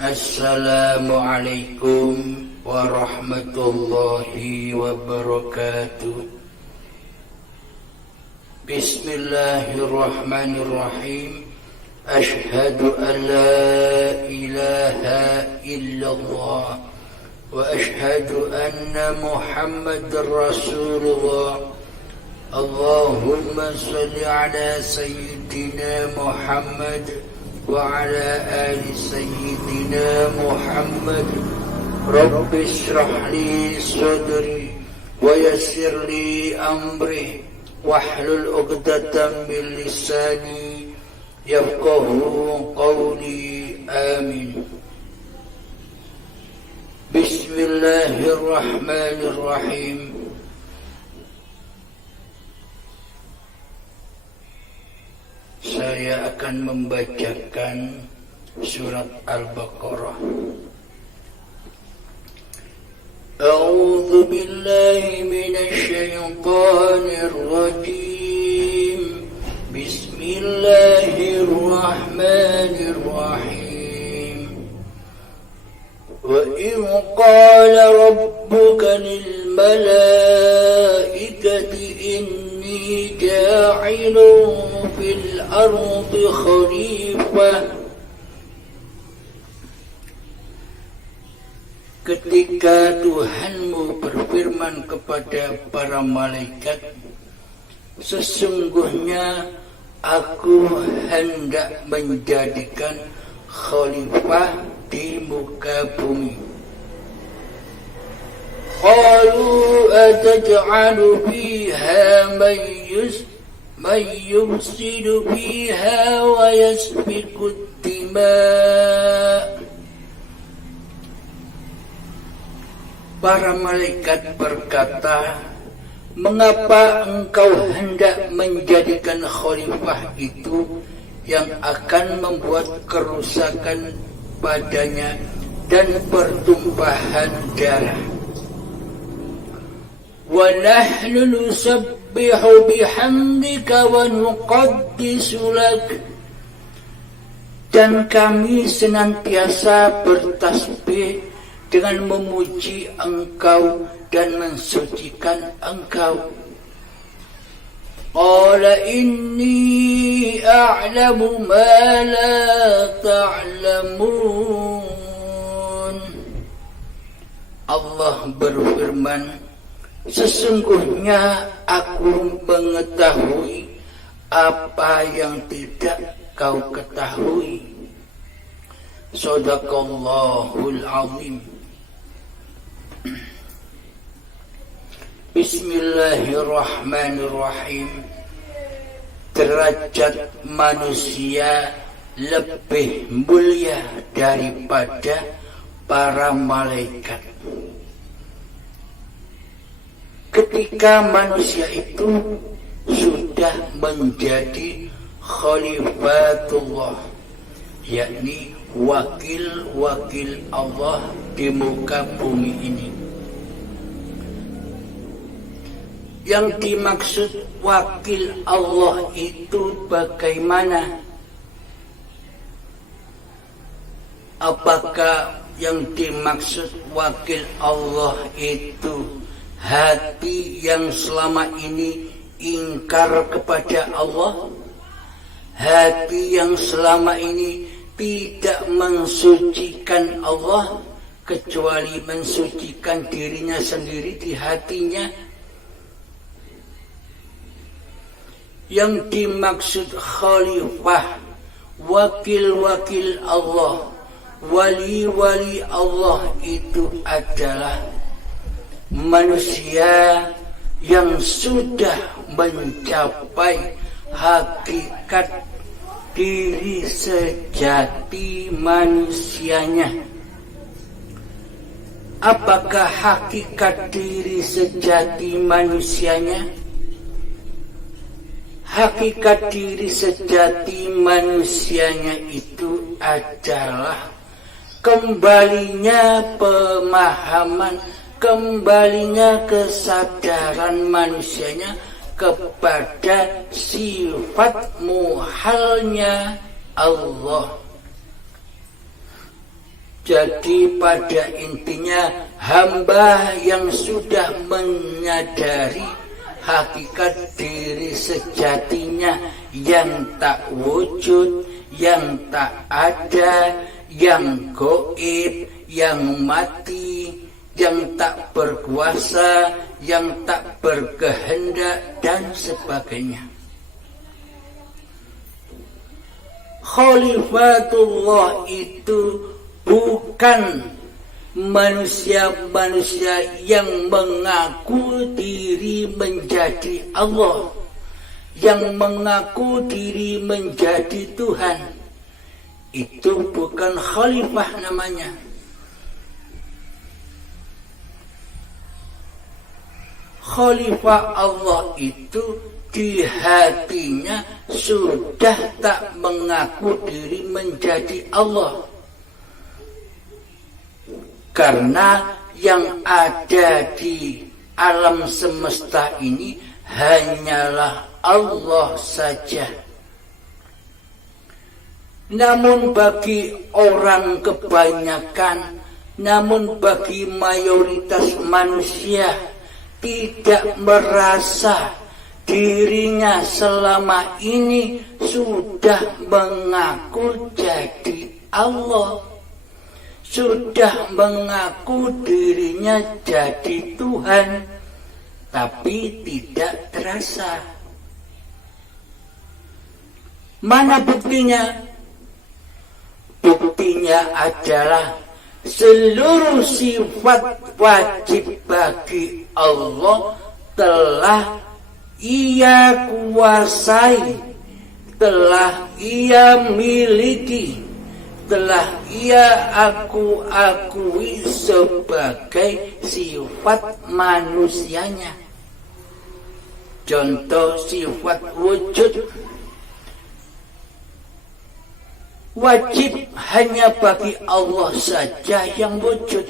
Assalamualaikum warahmatullahi wabarakatuh. Bismillahirrahmanirrahim. Ashhadu an la ilaha illallah wa ashhadu anna Muhammadar Rasulullah. Allahumma salli ala sayyidina Muhammad وعلى آل سيدنا محمد. رب اشرح لي صدري ويسر لي أمري واحلل عقدة من لساني يفقهوا قولي آمين. بسم الله الرحمن الرحيم. Saya akan membacakan surat Al-Baqarah. A'udzu billahi minasy syaithanir rajim. Bismillahirrahmanirrahim. Wa idh qala rabbuka lil malaikati inni ja'ilun fil ardi khalifah. Ketika Tuhanmu berfirman kepada para malaikat, sesungguhnya aku hendak menjadikan khalifah di muka bumi. Qalu ataj'alu fiha man yufsidu fiha wa yasfiku ad-dima'. Para malaikat berkata, mengapa engkau hendak menjadikan khalifah itu yang akan membuat kerusakan padanya dan pertumpahan darah? Wa nahnu nusabbihu bihamdika wa nuqaddisu lak. Dan kami senantiasa bertasbih dengan memuji engkau dan mensucikan engkau. Qala inni a'lamu ma la ta'lamun. Allah berfirman, sesungguhnya aku mengetahui apa yang tidak kau ketahui. Shadaqallahul azim. Bismillahirrahmanirrahim. Derajat manusia lebih mulia daripada para malaikat. Ketika manusia itu sudah menjadi khalifatullah, yakni wakil-wakil Allah di muka bumi ini. Yang dimaksud wakil Allah itu bagaimana? Apakah yang dimaksud wakil Allah itu hati yang selama ini ingkar kepada Allah? Hati yang selama ini tidak mensucikan Allah, kecuali mensucikan dirinya sendiri di hatinya? Yang dimaksud khalifah, wakil-wakil Allah, wali-wali Allah itu adalah manusia yang sudah mencapai hakikat diri sejati manusianya. Apakah hakikat diri sejati manusianya? Hakikat diri sejati manusianya itu adalah kembalinya pemahaman, kembalinya kesadaran manusianya kepada sifat muhalnya Allah. Jadi pada intinya hamba yang sudah menyadari hakikat diri sejatinya yang tak wujud, yang tak ada, yang gaib, yang mati, yang tak berkuasa, yang tak berkehendak, dan sebagainya. Khalifatullah itu bukan manusia-manusia yang mengaku diri menjadi Allah, yang mengaku diri menjadi Tuhan. Itu bukan khalifah namanya. Khalifah Allah itu di hatinya sudah tak mengaku diri menjadi Allah. Karena yang ada di alam semesta ini hanyalah Allah saja. Namun bagi orang kebanyakan, namun bagi mayoritas manusia tidak merasa dirinya selama ini sudah mengaku jadi Allah, sudah mengaku dirinya jadi Tuhan, tapi tidak terasa. Mana buktinya? Buktinya adalah seluruh sifat wajib bagi Allah telah Ia kuasai, telah Ia miliki, telah Ia akui sebagai sifat manusianya. Contoh sifat wujud, wajib hanya bagi Allah saja yang wujud.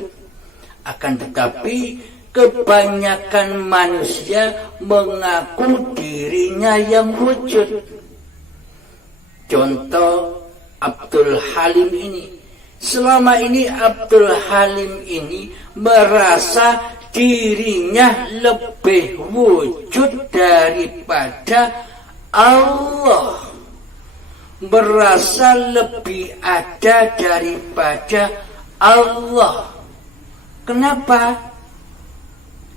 Akan tetapi kebanyakan manusia mengaku dirinya yang wujud. Contoh Abdul Halim ini. Selama ini Abdul Halim ini merasa dirinya lebih wujud daripada Allah, merasa lebih ada daripada Allah. Kenapa?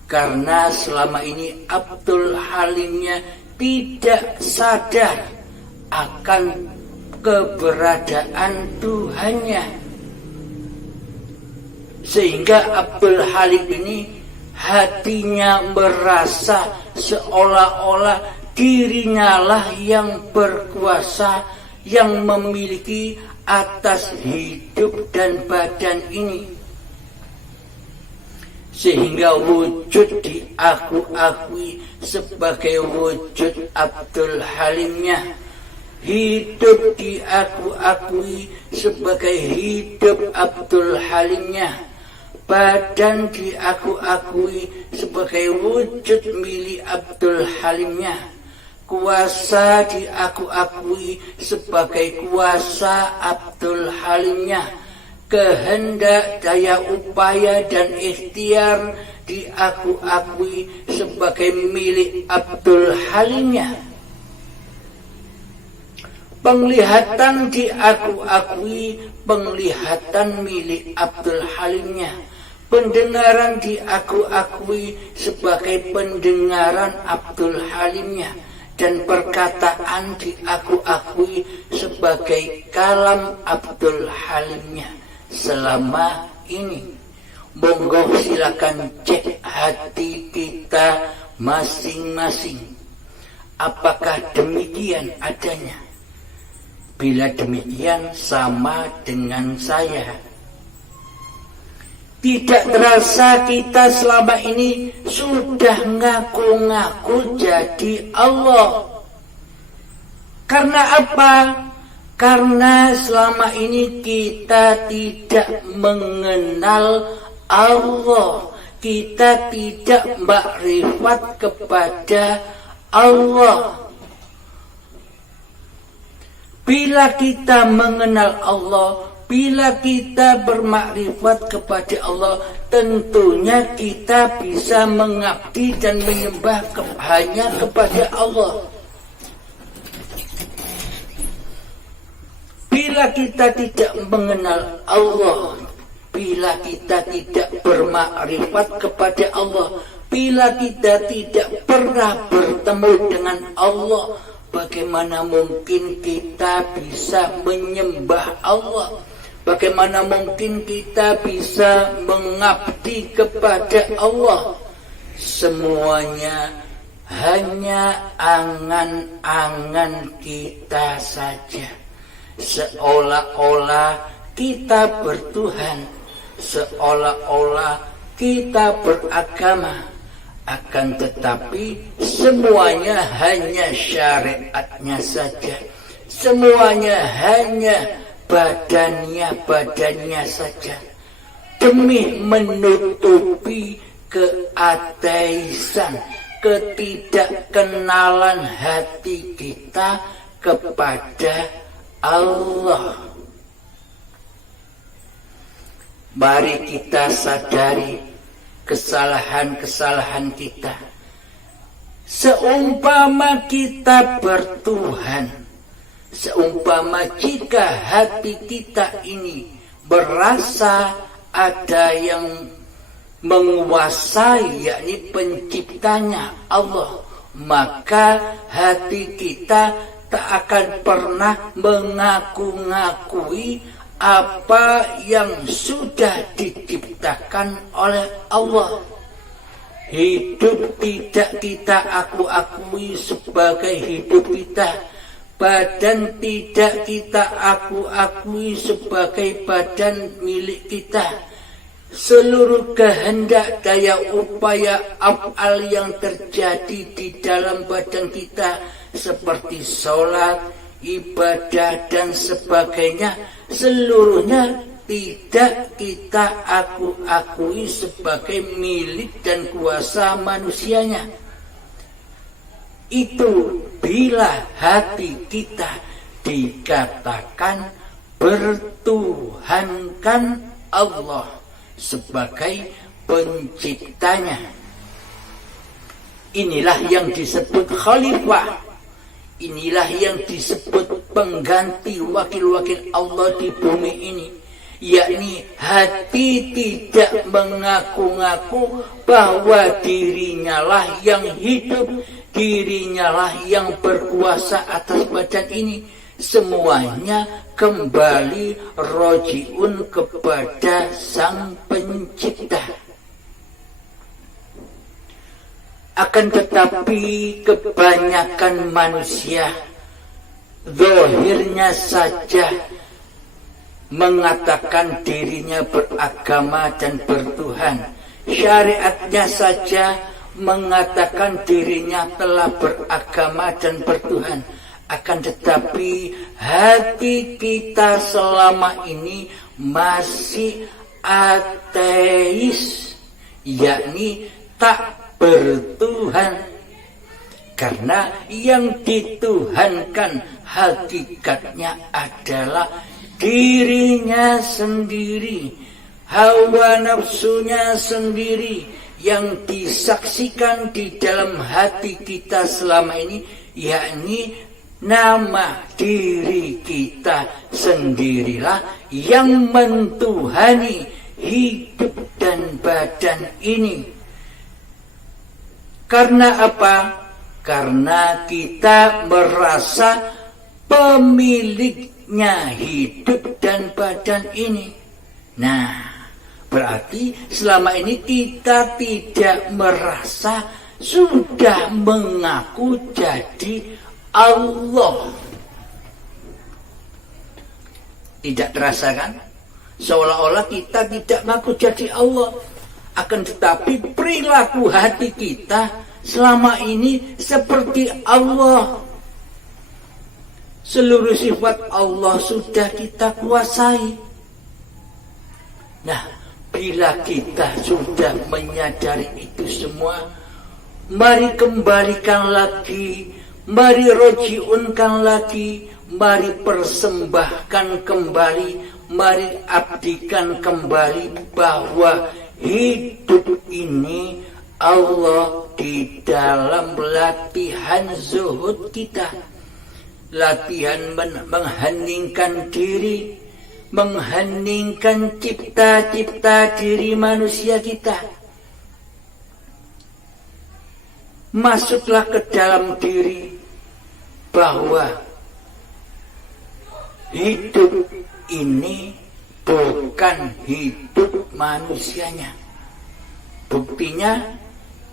Karena selama ini Abdul Halimnya tidak sadar akan keberadaan Tuhannya, sehingga Abdul Halim ini hatinya merasa seolah-olah dirinya lah yang berkuasa, yang memiliki atas hidup dan badan ini, sehingga wujud diakui sebagai wujud Abdul Halimnya, hidup diakui sebagai hidup Abdul Halimnya, badan diakui sebagai wujud milik Abdul Halimnya, kuasa diakui sebagai kuasa Abdul Halimnya, kehendak, daya upaya dan ikhtiar diakui sebagai milik Abdul Halimnya, penglihatan diakui penglihatan milik Abdul Halimnya, pendengaran diakui sebagai pendengaran Abdul Halimnya, dan perkataan diakui sebagai kalam Abdul Halimnya. Selama ini, monggo silakan cek hati kita masing-masing, apakah demikian adanya? Bila demikian, sama dengan saya. Tidak terasa kita selama ini sudah ngaku-ngaku jadi Allah. Karena apa? Karena selama ini kita tidak mengenal Allah, kita tidak makrifat kepada Allah. Bila kita mengenal Allah, Bila kita bermakrifat kepada Allah, tentunya kita bisa mengabdi dan menyembah hanya kepada Allah. Bila kita tidak mengenal Allah, bila kita tidak bermakrifat kepada Allah, bila kita tidak pernah bertemu dengan Allah, bagaimana mungkin kita bisa menyembah Allah? Bagaimana mungkin kita bisa mengabdi kepada Allah? Semuanya hanya angan-angan kita saja. Seolah-olah kita bertuhan, seolah-olah kita beragama. Akan tetapi semuanya hanya syariatnya saja. Semuanya hanya badannya saja, demi menutupi keateisan, ketidakkenalan hati kita kepada Allah. Mari kita sadari kesalahan-kesalahan kita. Seumpama kita bertuhan, seumpama jika hati kita ini berasa ada yang menguasai, yakni penciptanya Allah, maka hati kita tak akan pernah mengaku-ngakui apa yang sudah diciptakan oleh Allah. Hidup tidak kita aku-akui sebagai hidup kita. Badan tidak kita aku-akui sebagai badan milik kita. Seluruh kehendak, daya upaya, af'al yang terjadi di dalam badan kita, seperti sholat, ibadah, dan sebagainya, seluruhnya tidak kita aku-akui sebagai milik dan kuasa manusianya. Itu bila hati kita dikatakan bertuhankan Allah sebagai penciptanya. Inilah yang disebut khalifah. Inilah yang disebut pengganti wakil-wakil Allah di bumi ini. Yakni hati tidak mengaku-ngaku bahwa dirinya lah yang hidup, dirinya lah yang berkuasa atas badan ini. Semuanya kembali rojiun kepada Sang Pencipta. Akan tetapi kebanyakan manusia zahirnya saja mengatakan dirinya beragama dan bertuhan, syariatnya saja mengatakan dirinya telah beragama dan bertuhan. Akan tetapi hati kita selama ini masih ateis, yakni tak bertuhan. Karena yang dituhankan hakikatnya adalah dirinya sendiri, hawa nafsunya sendiri, yang disaksikan di dalam hati kita selama ini, yakni nama diri kita sendirilah yang mentuhani hidup dan badan ini. Karena apa? Karena kita merasa pemiliknya hidup dan badan ini. Nah, berarti selama ini kita tidak merasa sudah mengaku jadi Allah. Tidak terasa kan? Seolah-olah kita tidak mengaku jadi Allah. Akan tetapi perilaku hati kita selama ini seperti Allah. Seluruh sifat Allah sudah kita kuasai. Nah, bila kita sudah menyadari itu semua, mari kembalikan lagi, mari rojiunkan lagi, mari persembahkan kembali, mari abdikan kembali bahwa hidup ini Allah di dalam latihan zuhud kita, latihan mengheningkan diri, mengheningkan cipta-cipta diri manusia kita. Masuklah ke dalam diri bahwa hidup ini bukan hidup manusianya. Buktinya,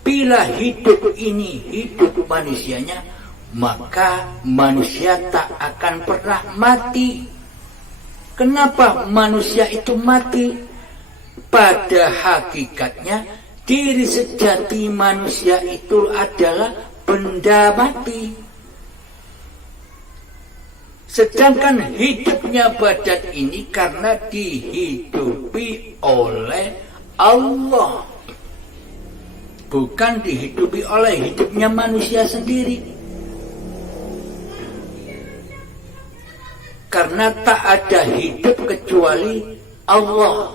bila hidup ini hidup manusianya, maka manusia tak akan pernah mati. Kenapa manusia itu mati? Pada hakikatnya, diri sejati manusia itu adalah benda mati. Sedangkan hidupnya badan ini karena dihidupi oleh Allah, bukan dihidupi oleh hidupnya manusia sendiri. Karena tak ada hidup kecuali Allah.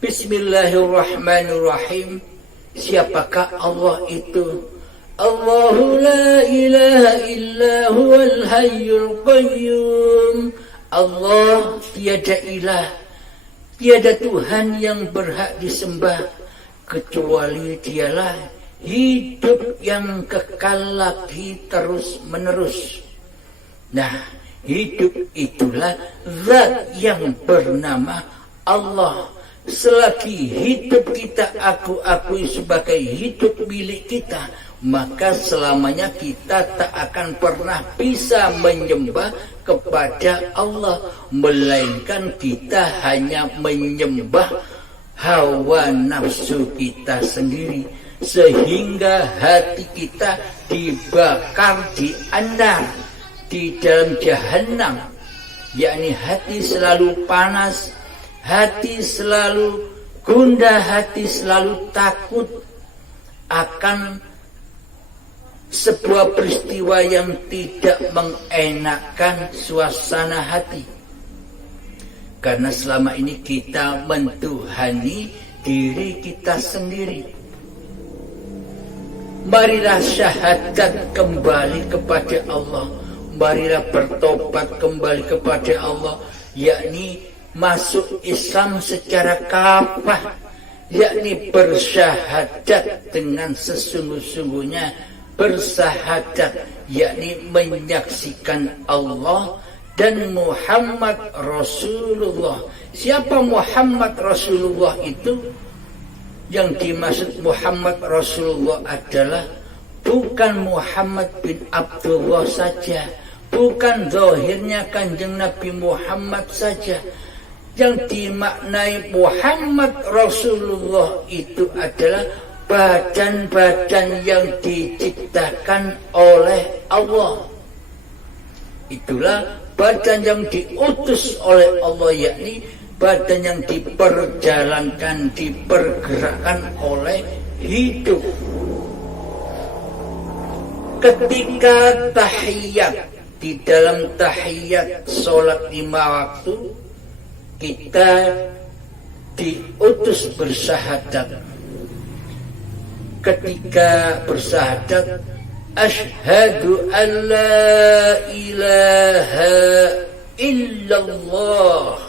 Bismillahirrahmanirrahim. Siapakah Allah itu? Allahu la ilaha illa huwal hayyul qayyum. Allah tiada ilah, tiada Tuhan yang berhak disembah kecuali Dialah hidup yang kekal lagi terus menerus. Nah, hidup itulah zat yang bernama Allah. Selagi hidup kita aku akui sebagai hidup milik kita, maka selamanya kita tak akan pernah bisa menyembah kepada Allah, melainkan kita hanya menyembah hawa nafsu kita sendiri, sehingga hati kita dibakar, diandar di dalam jahanam, yakni hati selalu panas, hati selalu gundah, hati selalu takut akan sebuah peristiwa yang tidak mengenakkan suasana hati. Karena selama ini kita mentuhani diri kita sendiri. Marilah syahadat kembali kepada Allah, marilah bertobat kembali kepada Allah, yakni masuk Islam secara kafah, yakni bersyahadat dengan sesungguh-sungguhnya, bersahadat yakni menyaksikan Allah dan Muhammad Rasulullah. Siapa Muhammad Rasulullah itu? Yang dimaksud Muhammad Rasulullah adalah bukan Muhammad bin Abdullah saja, bukan zahirnya Kanjeng Nabi Muhammad saja. Yang dimaknai Muhammad Rasulullah itu adalah badan-badan yang diciptakan oleh Allah. Itulah badan yang diutus oleh Allah, yakni badan yang diperjalankan, dipergerakkan oleh hidup. Ketika tahiyat, di dalam tahiyat sholat 5 waktu, kita diutus bersyahadat. Ketika bersyahadat, asyhadu an la ilaha illallah.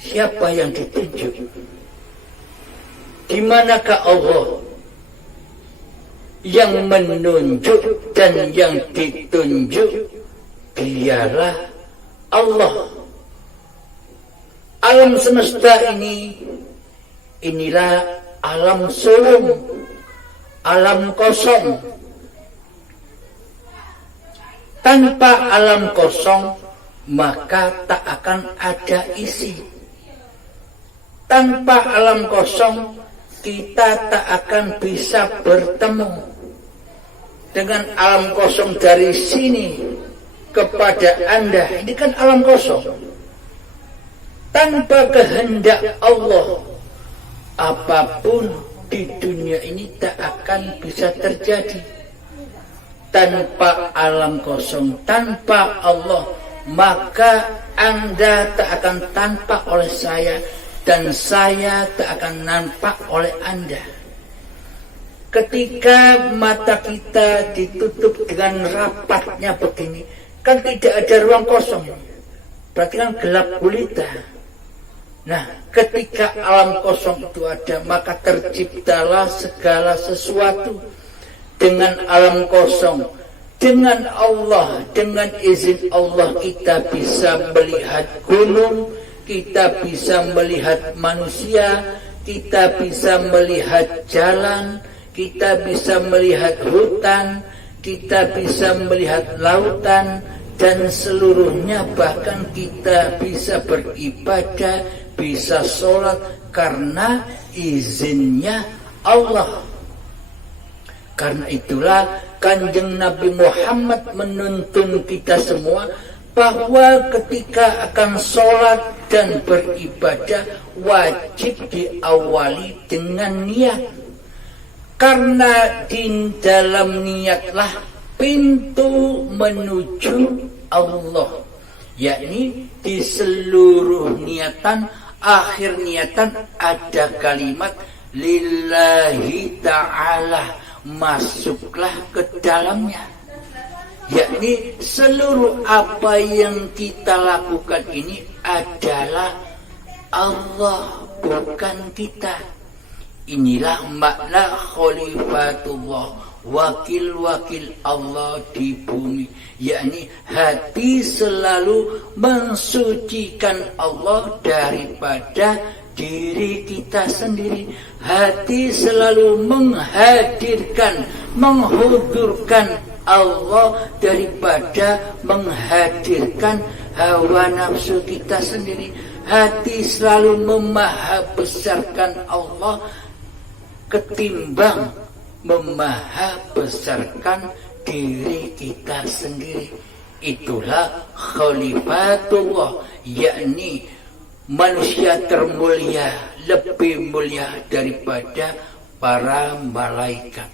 Siapa yang ditunjuk? Di manakah Allah? Yang menunjuk dan yang ditunjuk Dialah Allah. Alam semesta ini, inilah alam sulung, alam kosong. Tanpa alam kosong, maka tak akan ada isi. Tanpa alam kosong, kita tak akan bisa bertemu. Dengan alam kosong dari sini kepada Anda, ini kan alam kosong. Tanpa kehendak Allah, apapun di dunia ini tak akan bisa terjadi. tanpa alam kosong, tanpa Allah, maka Anda tak akan tampak oleh saya, dan saya tak akan nampak oleh Anda. Ketika mata kita ditutup dengan rapatnya begini, kan tidak ada ruang kosong, berarti kan gelap gulita. Nah, ketika alam kosong itu ada, maka terciptalah segala sesuatu. Dengan alam kosong, dengan Allah, dengan izin Allah, kita bisa melihat gunung, kita bisa melihat manusia, kita bisa melihat jalan, kita bisa melihat hutan, kita bisa melihat lautan, dan seluruhnya. Bahkan kita bisa beribadah, bisa sholat karena izinnya Allah. Karena itulah Kanjeng Nabi Muhammad menuntun kita semua bahwa ketika akan sholat dan beribadah wajib diawali dengan niat. Karena di dalam niatlah pintu menuju Allah, yakni di seluruh niatan, akhir niatan ada kalimat lillahi ta'ala, masuklah ke dalamnya, yakni seluruh apa yang kita lakukan ini adalah Allah, bukan kita. Inilah makna khalifatullah, wakil-wakil Allah di bumi, yakni hati selalu mensucikan Allah daripada diri kita sendiri. Hati selalu menghadirkan, menghudurkan Allah daripada menghadirkan hawa nafsu kita sendiri. Hati selalu memahabesarkan Allah ketimbang memahabesarkan diri kita sendiri. Itulah khalifatullah, yakni manusia termulia, lebih mulia daripada para malaikat.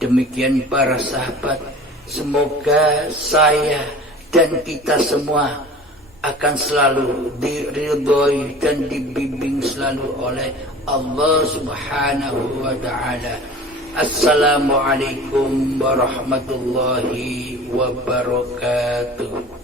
Demikian para sahabat, semoga saya dan kita semua akan selalu diridhoi dan dibimbing selalu oleh Allah Subhanahu wa ta'ala. Assalamualaikum warahmatullahi wabarakatuh.